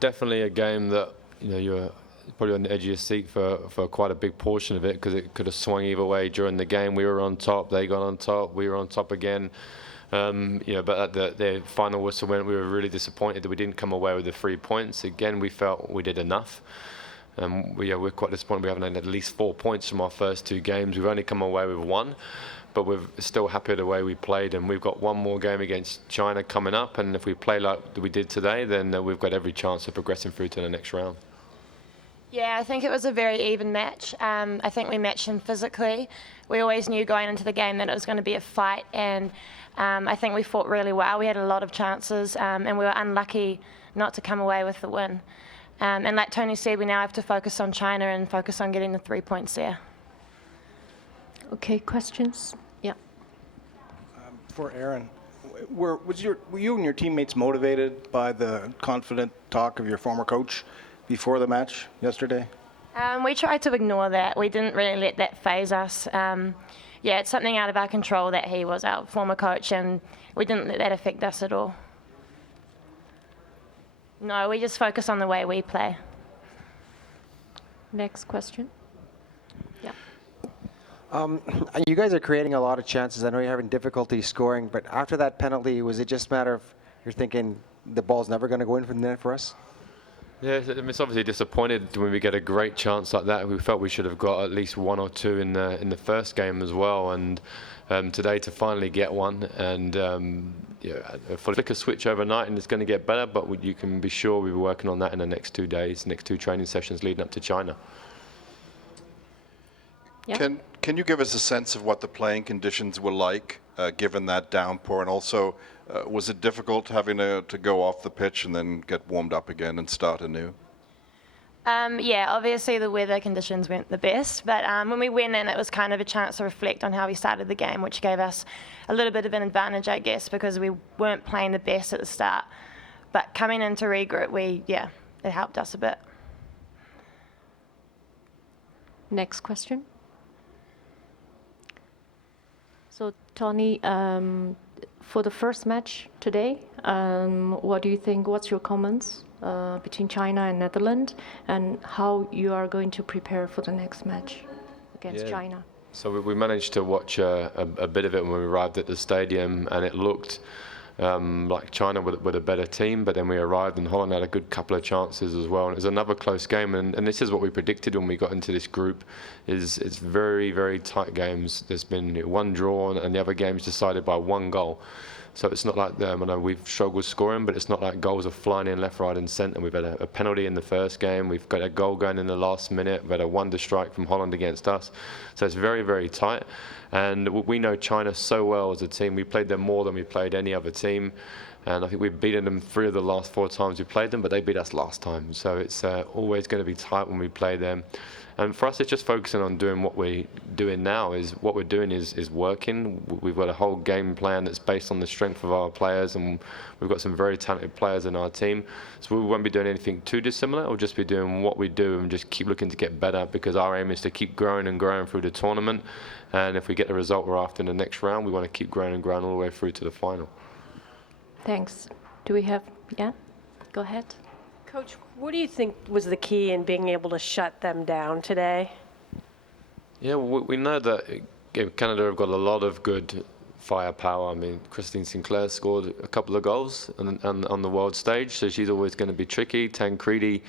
definitely a game that you're probably on the edge of your seat for quite a big portion of it, because it could have swung either way during the game. We were on top, they got on top, we were on top again. But at the final whistle went, we were really disappointed that we didn't come away with the 3 points. Again, we felt we did enough. We're quite disappointed we haven't had at least 4 points from our first 2 games. We've only come away with 1. But we're still happy with the way we played, and we've got one more game against China coming up, and if we play like we did today, then we've got every chance of progressing through to the next round. Yeah, I think it was a very even match. I think we matched them physically. We always knew going into the game that it was going to be a fight, and I think we fought really well. We had a lot of chances, and we were unlucky not to come away with the win. And like Tony said, we now have to focus on China and focus on getting the 3 points there. Okay, questions? Yeah. For Aaron, were you and your teammates motivated by the confident talk of your former coach before the match yesterday? We tried to ignore that. We didn't really let that phase us. It's something out of our control that he was our former coach, and we didn't let that affect us at all. No, we just focus on the way we play. Next question. Yeah. You guys are creating a lot of chances. I know you're having difficulty scoring, but after that penalty, was it just a matter of you're thinking the ball's never going to go in from the net for us? Yeah, it's obviously disappointed when we get a great chance like that. We felt we should have got at least 1 or 2 in the first game as well, and today to finally get one, and flick a switch overnight, and it's going to get better. But you can be sure we were working on that in the next 2 days, next 2 training sessions leading up to China. Yeah. Can you give us a sense of what the playing conditions were like, given that downpour, and also was it difficult having to go off the pitch and then get warmed up again and start anew? Obviously the weather conditions weren't the best, but when we went in, it was kind of a chance to reflect on how we started the game, which gave us a little bit of an advantage, I guess, because we weren't playing the best at the start. But coming into regroup, it helped us a bit. Next question. So, Tony, for the first match today, what do you think? What's your comments between China and Netherlands, and how you are going to prepare for the next match against China? So we managed to watch a bit of it when we arrived at the stadium, and it looked like China with a better team, but then we arrived and Holland had a good couple of chances as well, and it was another close game, and this is what we predicted when we got into this group. It's very, very tight games. There's been 1 draw and the other game's decided by 1 goal. So it's not like I know we've struggled scoring, but it's not like goals are flying in left, right and centre. We've had a penalty in the first game. We've got a goal going in the last minute. We've had a wonder strike from Holland against us. So it's very, very tight. And we know China so well as a team. We played them more than we played any other team. And I think we've beaten them 3 of the last 4 times we played them, but they beat us last time. So it's always going to be tight when we play them. And for us, it's just focusing on doing what we're doing now. What we're doing is working. We've got a whole game plan that's based on the strength of our players, and we've got some very talented players in our team. So we won't be doing anything too dissimilar. We'll just be doing what we do and just keep looking to get better, because our aim is to keep growing and growing through the tournament. And if we get the result we're after in the next round, we want to keep growing and growing all the way through to the final. Thanks. Do we have, go ahead. Coach, what do you think was the key in being able to shut them down today? Yeah, we know that Canada have got a lot of good firepower. I mean, Christine Sinclair scored a couple of goals on the world stage, so she's always going to be tricky. Tancredi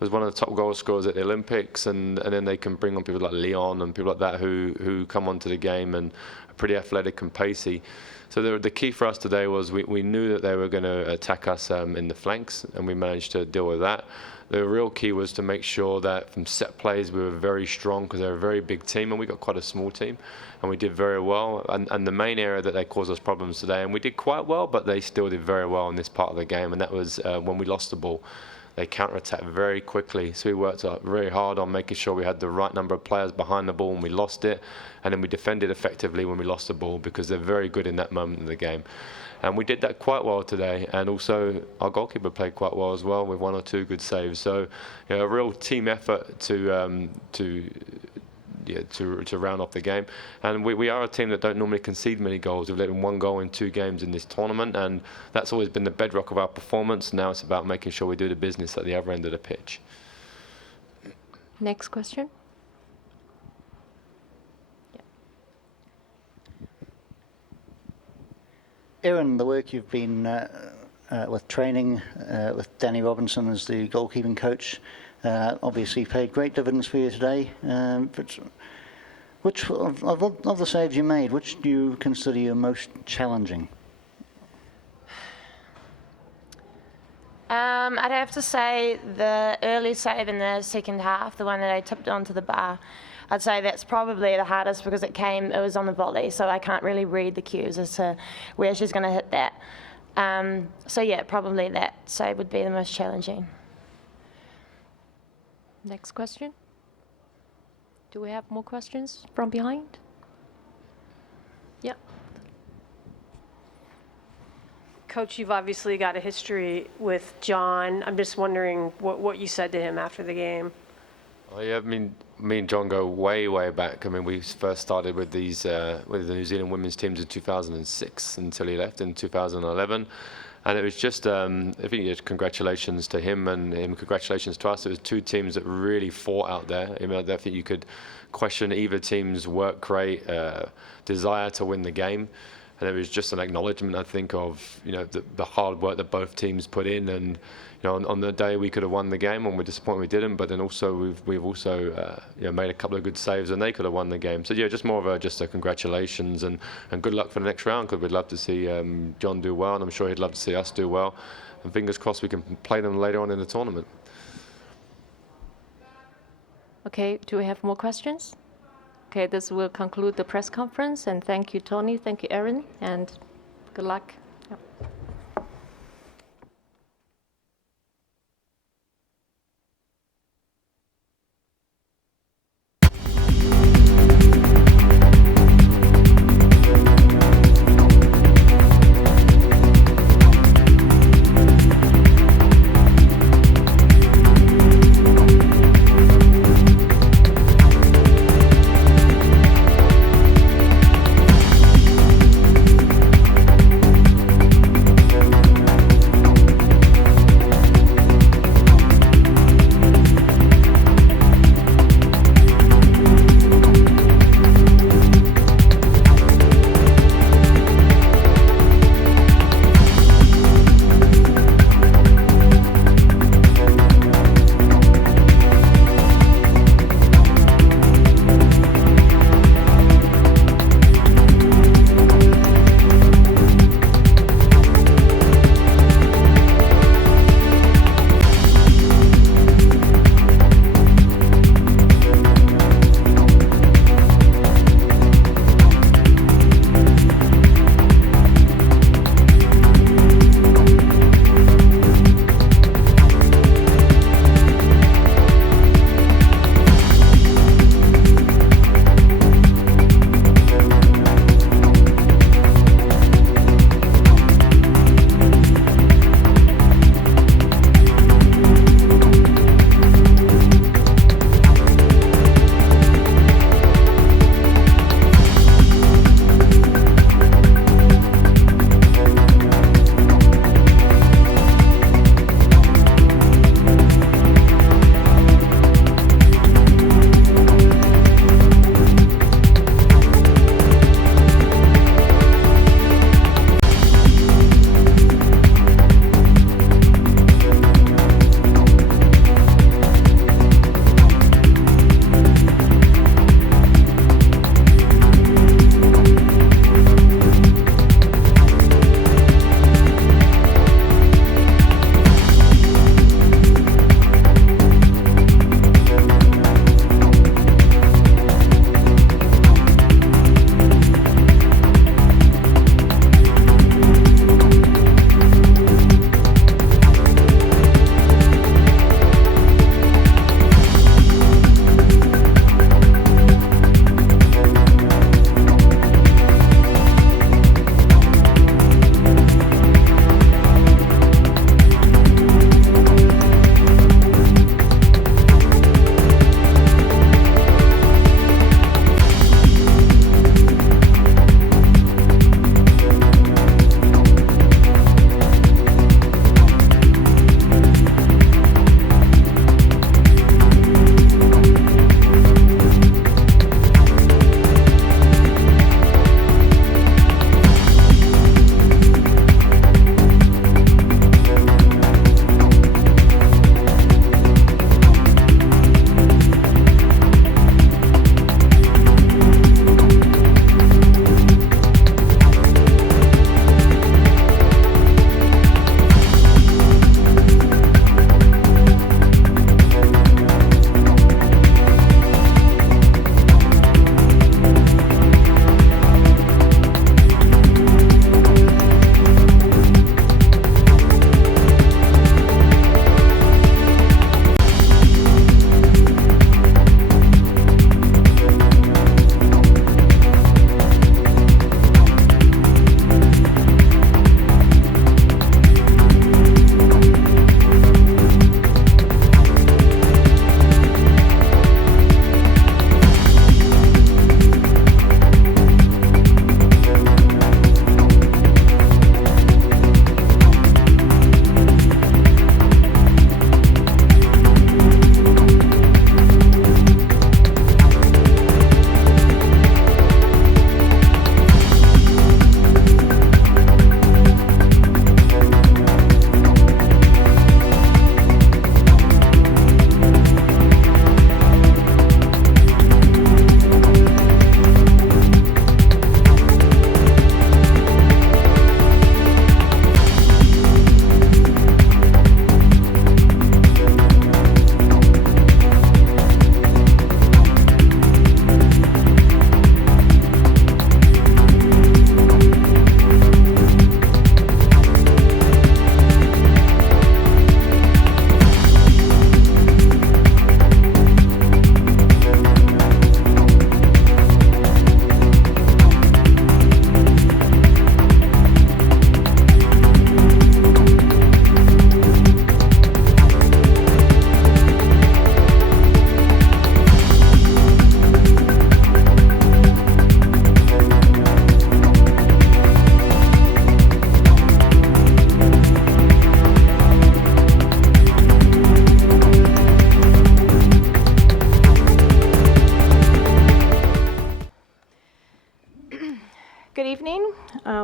was one of the top goal scorers at the Olympics, and then they can bring on people like Leon and people like that who come onto the game and are pretty athletic and pacey. So the key for us today was we knew that they were going to attack us in the flanks, and we managed to deal with that. The real key was to make sure that from set plays we were very strong, because they're a very big team and we got quite a small team, and we did very well. And the main area that they caused us problems today, and we did quite well, but they still did very well in this part of the game, and that was when we lost the ball. They counter-attacked very quickly, so we worked very hard on making sure we had the right number of players behind the ball when we lost it, and then we defended effectively when we lost the ball, because they're very good in that moment of the game. And we did that quite well today, and also our goalkeeper played quite well as well with 1 or 2 good saves. So a real team effort to to round off the game. And we are a team that don't normally concede many goals. We've let in 1 goal in 2 games in this tournament, and that's always been the bedrock of our performance. Now it's about making sure we do the business at the other end of the pitch. Next question. Aaron, the work you've been with training with Danny Robinson as the goalkeeping coach obviously paid great dividends for you today. But which of the saves you made, which do you consider your most challenging? I'd have to say the early save in the second half, the one that I tipped onto the bar. I'd say that's probably the hardest because it was on the volley, so I can't really read the cues as to where she's going to hit that. So yeah, probably that save would be the most challenging. Next question. Do we have more questions from behind? Yeah. Coach, you've obviously got a history with John. I'm just wondering what you said to him after the game. Oh, yeah, I mean, me and John go way, way back. I mean, we first started with these with the New Zealand women's teams in 2006 until he left in 2011. And it was just, I think it's congratulations to him and congratulations to us. It was 2 teams that really fought out there. I mean, I don't think you could question either team's work rate, desire to win the game. And it was just an acknowledgement, I think, of the hard work that both teams put in. And on the day we could have won the game, and we're disappointed we didn't. But then also we've also made a couple of good saves, and they could have won the game. So yeah, just more of just a congratulations and good luck for the next round. Because we'd love to see John do well, and I'm sure he'd love to see us do well. And fingers crossed we can play them later on in the tournament. Okay, do we have more questions? Okay, this will conclude the press conference, and thank you, Tony, thank you, Aaron, and good luck.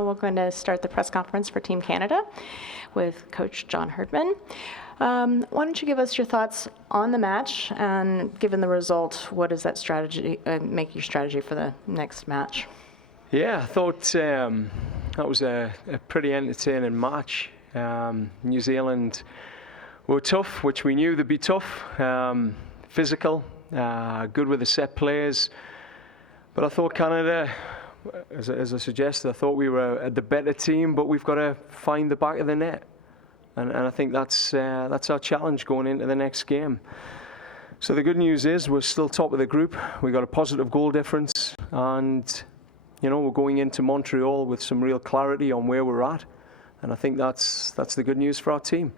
we're going to start the press conference for Team Canada with Coach John Herdman. Why don't you give us your thoughts on the match, and given the result, what does that strategy make your strategy for the next match? Yeah, I thought that was a pretty entertaining match. New Zealand were tough, which we knew they'd be tough. Physical, good with the set plays. But I thought Canada, as I suggested, I thought we were the better team, but we've got to find the back of the net. And I think that's our challenge going into the next game. So the good news is we're still top of the group. We got a positive goal difference, and we're going into Montreal with some real clarity on where we're at. And I think that's the good news for our team.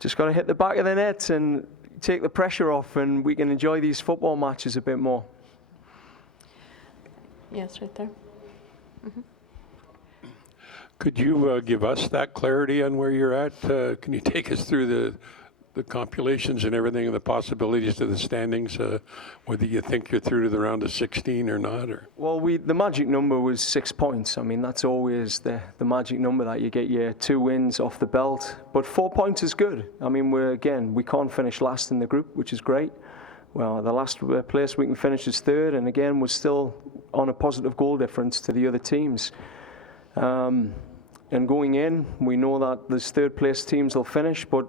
Just got to hit the back of the net and take the pressure off, and we can enjoy these football matches a bit more. Yes, right there. Mm-hmm. Could you give us that clarity on where you're at? Can you take us through the compulations and everything and the possibilities to the standings, whether you think you're through to the round of 16 or not? Or? Well, the magic number was 6 points. I mean, that's always the magic number, that you get your 2 wins off the belt. But 4 points is good. I mean, we can't finish last in the group, which is great. Well, the last place we can finish is third, and again, we're still on a positive goal difference to the other teams. And going in, we know that those third place teams will finish, but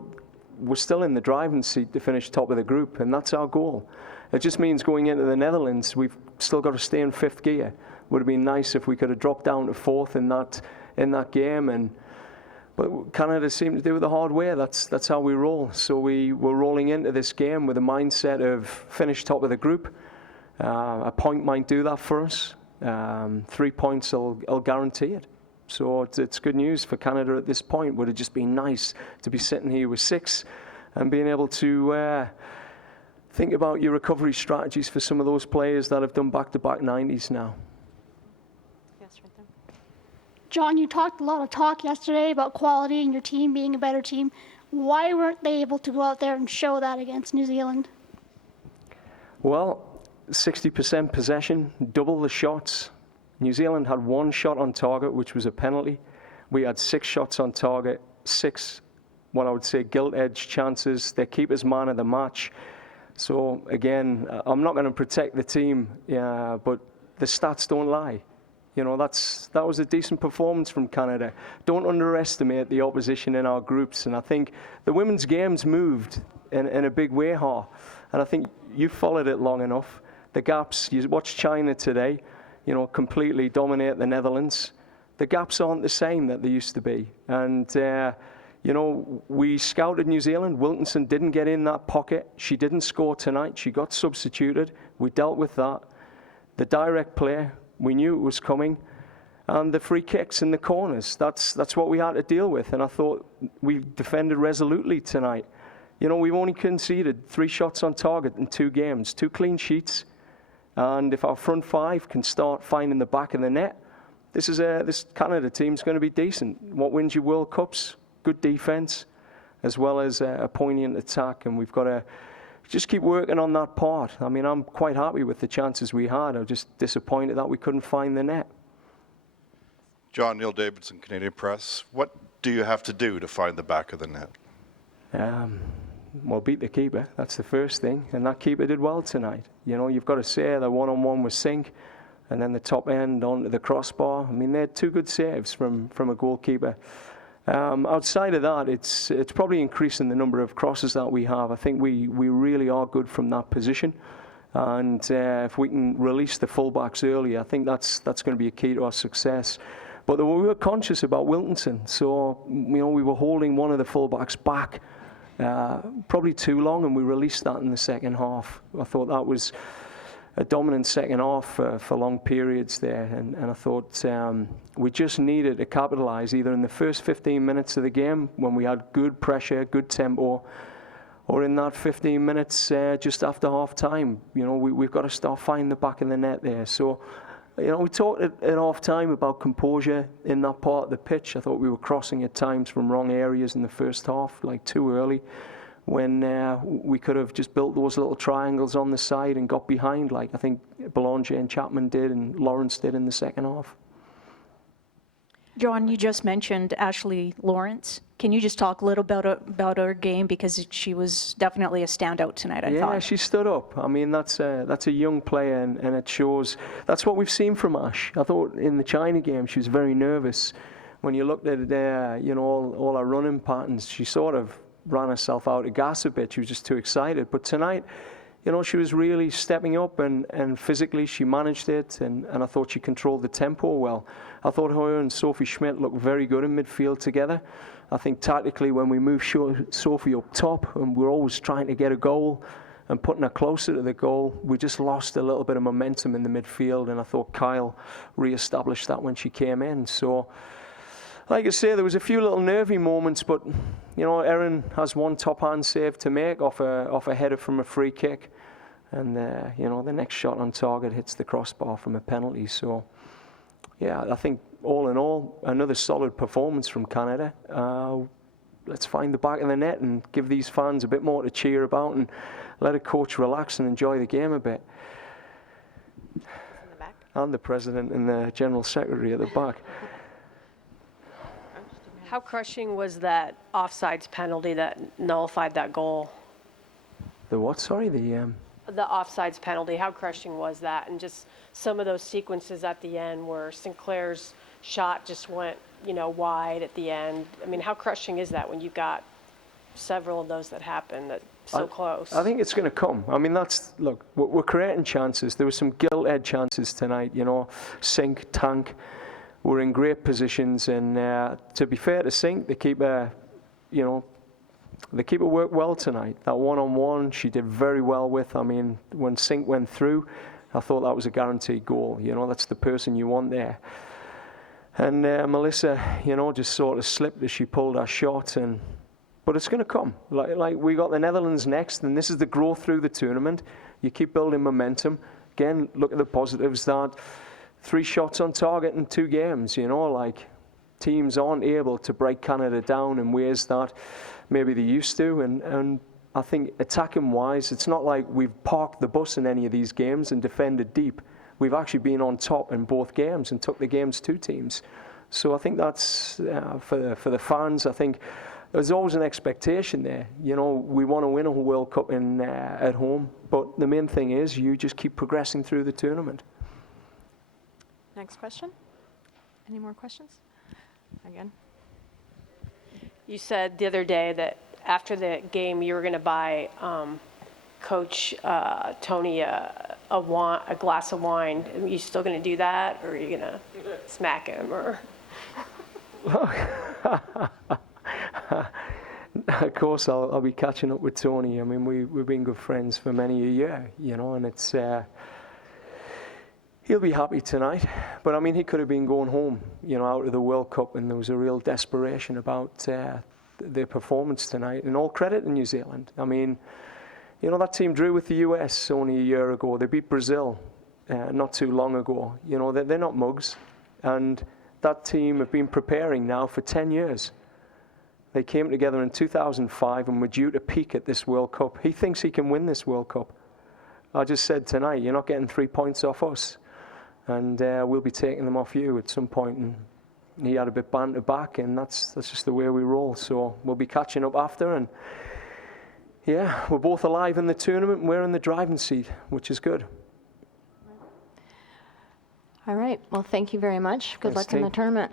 we're still in the driving seat to finish top of the group, and that's our goal. It just means going into the Netherlands, we've still got to stay in 5th gear. Would have been nice if we could have dropped down to 4th in that game, but Canada seemed to do it the hard way. That's how we roll. So we were rolling into this game with a mindset of finish top of the group. A point might do that for us. 3 points will guarantee it. So it's good news for Canada at this point. Would have just been nice to be sitting here with 6 and being able to think about your recovery strategies for some of those players that have done back-to-back 90s now. Yes, right there. John, you talked a lot of talk yesterday about quality and your team being a better team. Why weren't they able to go out there and show that against New Zealand? Well, 60% possession, double the shots. New Zealand had 1 shot on target, which was a penalty. We had 6 shots on target, 6, what I would say, gilt-edged chances. Their keeper's man of the match. So again, I'm not going to protect the team, but the stats don't lie. That was a decent performance from Canada. Don't underestimate the opposition in our groups. And I think the women's game's moved in a big way, and I think you followed it long enough. The gaps, you watch China today, completely dominate the Netherlands. The gaps aren't the same that they used to be. And, we scouted New Zealand. Wilkinson didn't get in that pocket. She didn't score tonight. She got substituted. We dealt with that. The direct play, we knew it was coming. And the free kicks in the corners, that's what we had to deal with. And I thought we defended resolutely tonight. We've only conceded 3 shots on target in 2 games, 2 clean sheets. And if our front 5 can start finding the back of the net, this Canada team's going to be decent. What wins you World Cups? Good defense, as well as a poignant attack. And we've got to just keep working on that part. I mean, I'm quite happy with the chances we had. I'm just disappointed that we couldn't find the net. John, Neil Davidson, Canadian Press. What do you have to do to find the back of the net? Well, beat the keeper. That's the first thing. And that keeper did well tonight. You've got to say that one-on-one was Sink, and then the top end onto the crossbar. I mean, they had 2 good saves from a goalkeeper. Outside of that, it's probably increasing the number of crosses that we have. I think we really are good from that position. And if we can release the fullbacks early, I think that's going to be a key to our success. But we were conscious about Wilkinson. So, we were holding one of the fullbacks back probably too long, and we released that in the second half. I thought that was a dominant second half for long periods there, and I thought we just needed to capitalise either in the first 15 minutes of the game when we had good pressure, good tempo, or in that 15 minutes just after half time. We've got to start finding the back of the net there. So, we talked at half time about composure in that part of the pitch. I thought we were crossing at times from wrong areas in the first half, like too early, when we could have just built those little triangles on the side and got behind, like I think Belanger and Chapman did and Lawrence did in the second half. John, you just mentioned Ashley Lawrence. Can you just talk a little about her game, because she was definitely a standout tonight, I thought. Yeah, she stood up. I mean, that's a young player, and it shows. That's what we've seen from Ash. I thought in the China game she was very nervous. When you looked at all her running patterns, she sort of ran herself out of gas a bit. She was just too excited. But tonight, she was really stepping up, and physically she managed it, and I thought she controlled the tempo well. I thought her and Sophie Schmidt looked very good in midfield together. I think tactically, when we moved Sophie up top, and we're always trying to get a goal and putting her closer to the goal, we just lost a little bit of momentum in the midfield, and I thought Kyle re-established that when she came in. So, like I say, there was a few little nervy moments, but Erin has one top-hand save to make off a header from a free kick, and the next shot on target hits the crossbar from a penalty. So, yeah, I think all in all, another solid performance from Canada. Let's find the back of the net and give these fans a bit more to cheer about, and let a coach relax and enjoy the game a bit. In the back. And the president and the general secretary at the back. How crushing was that offsides penalty that nullified that goal? The what? Sorry, The offsides penalty, how crushing was that? And just some of those sequences at the end where Sinclair's shot just went, wide at the end. I mean, how crushing is that when you've got several of those that happen that so close? I think it's going to come. I mean, look, we're creating chances. There were some gilt-edged chances tonight, Sink, Tank. We're in great positions, and to be fair to Sink, the keeper worked well tonight. That one-on-one, she did very well with. I mean, when Sink went through, I thought that was a guaranteed goal. That's the person you want there. And Melissa, just sort of slipped as she pulled her shot, but it's going to come. Like we got the Netherlands next, and this is the growth through the tournament. You keep building momentum. Again, look at the positives. That 3 shots on target in 2 games. Teams aren't able to break Canada down in ways that maybe they used to, and I think attacking wise, it's not like we've parked the bus in any of these games and defended deep. We've actually been on top in both games and took the games to teams. So I think that's for the fans. I think there's always an expectation there. We want to win a World Cup at home, but the main thing is you just keep progressing through the tournament. Next question. Any more questions? Again. You said the other day that after the game you were going to buy Coach Tony a glass of wine. Are you still going to do that, or are you going to smack him? Or? Of course, I'll be catching up with Tony. I mean, we've been good friends for many a year, and it's. He'll be happy tonight, but I mean, he could have been going home, out of the World Cup, and there was a real desperation about their performance tonight. And all credit to New Zealand. I mean, that team drew with the US only a year ago. They beat Brazil not too long ago. They're not mugs, and that team have been preparing now for 10 years. They came together in 2005 and were due to peak at this World Cup. He thinks he can win this World Cup. I just said tonight, you're not getting 3 points off us. And we'll be taking them off you at some point. And he had a bit banter back, and that's just the way we roll. So we'll be catching up after, and yeah, we're both alive in the tournament, and we're in the driving seat, which is good. All right. Well, thank you very much. Good luck in the tournament.